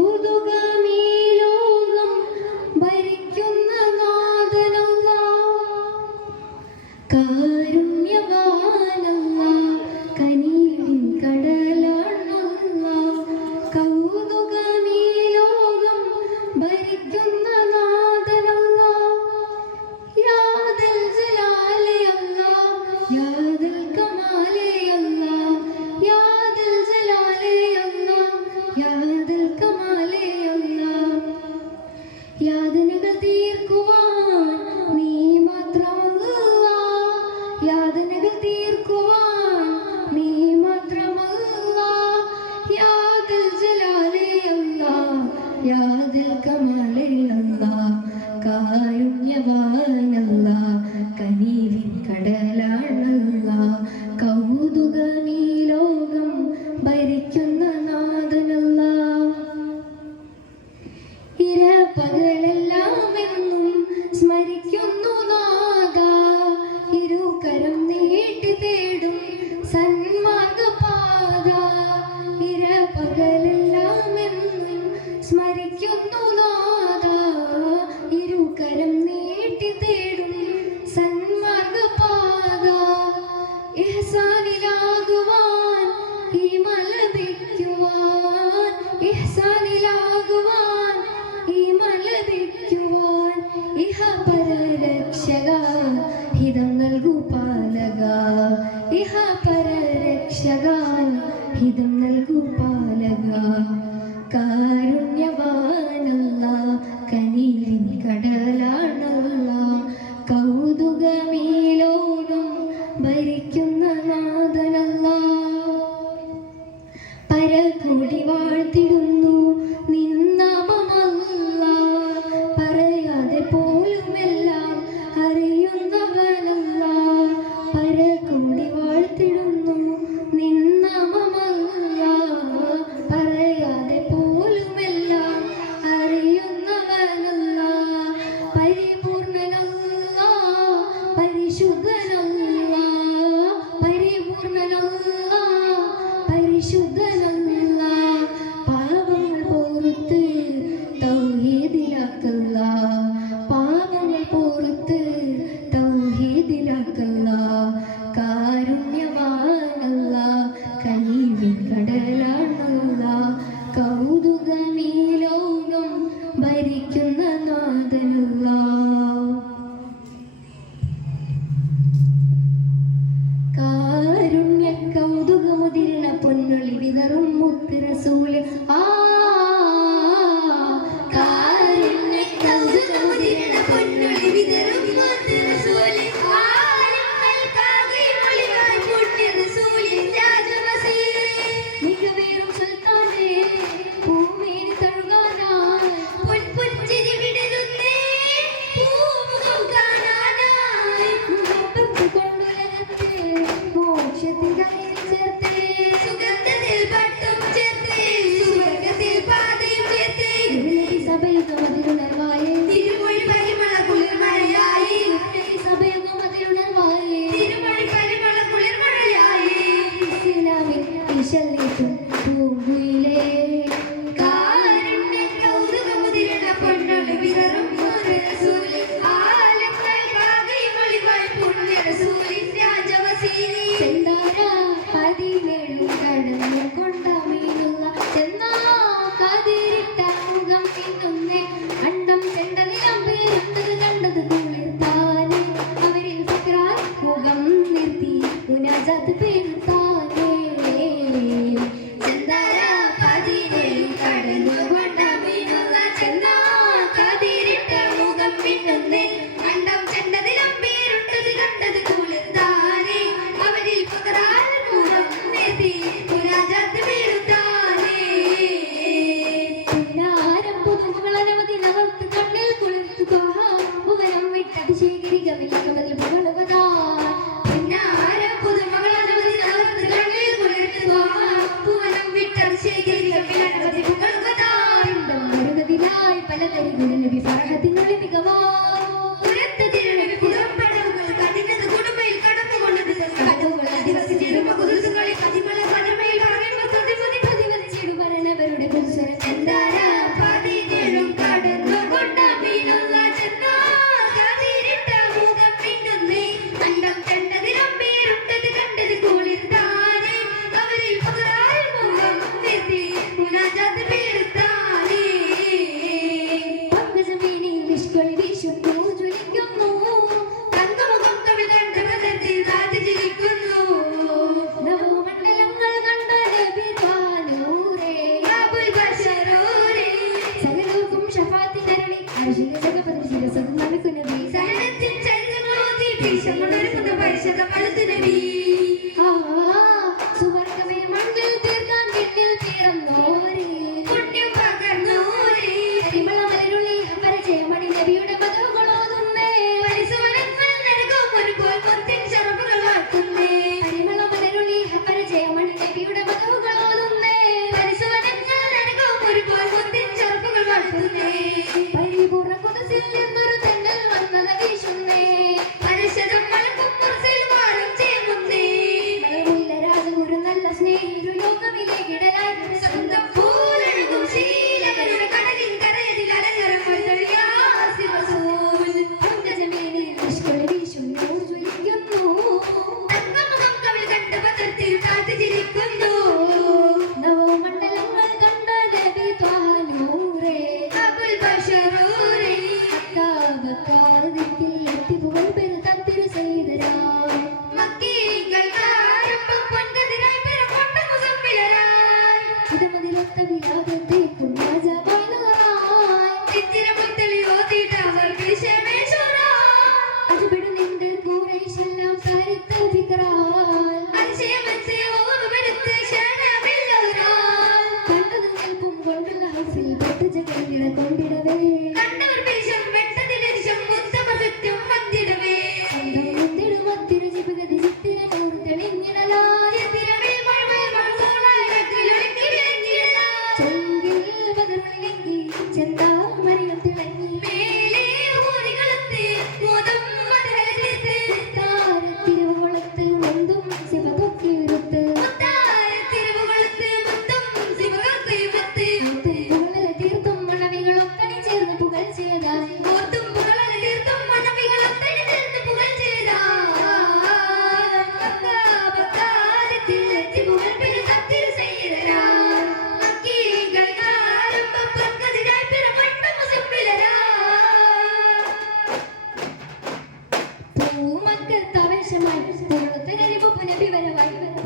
ఊదుగా കാരുണ്യവാനല്ല കനീവിൻ കടലാണല്ല. Hija, കാരുണ്യ കൗതുകമുതിരുന്ന പൊന്നൊളി വിതറും മുത്തുരസൂൽ ആ തുമ്പുയിലേ மனசில் பட்டு ஜன்னல் கொண்டிடவே.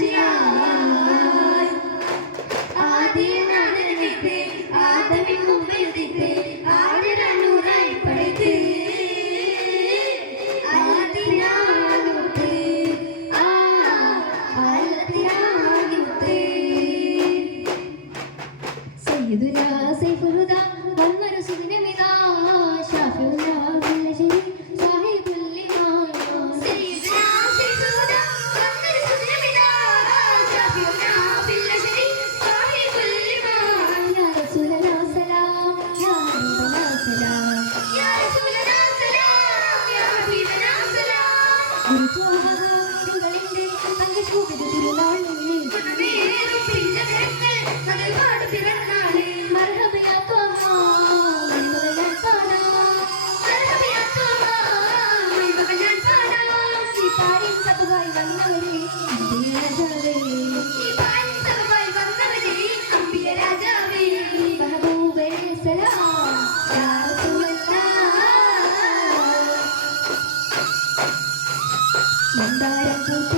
Yeah. 难道要走？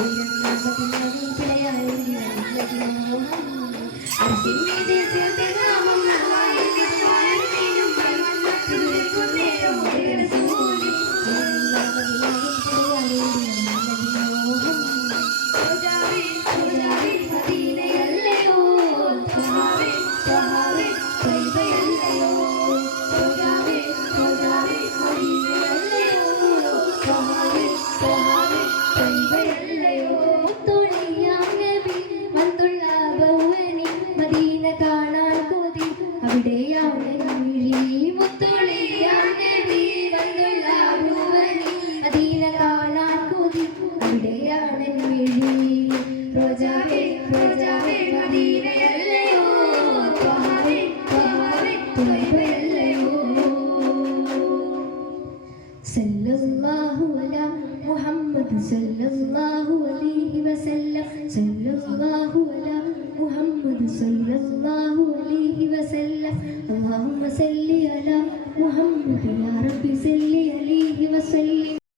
Stay you.